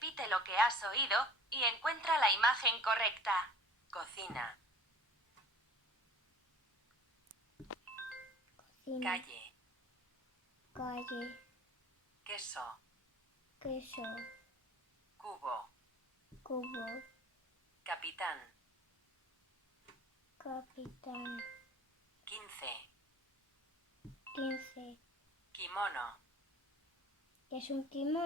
Repite lo que has oído y encuentra la imagen correcta. Cocina. Cocina. Calle. Calle. Queso. Queso. Cubo. Cubo. Capitán. Capitán. 15. 15. Kimono. ¿Qué es un kimono?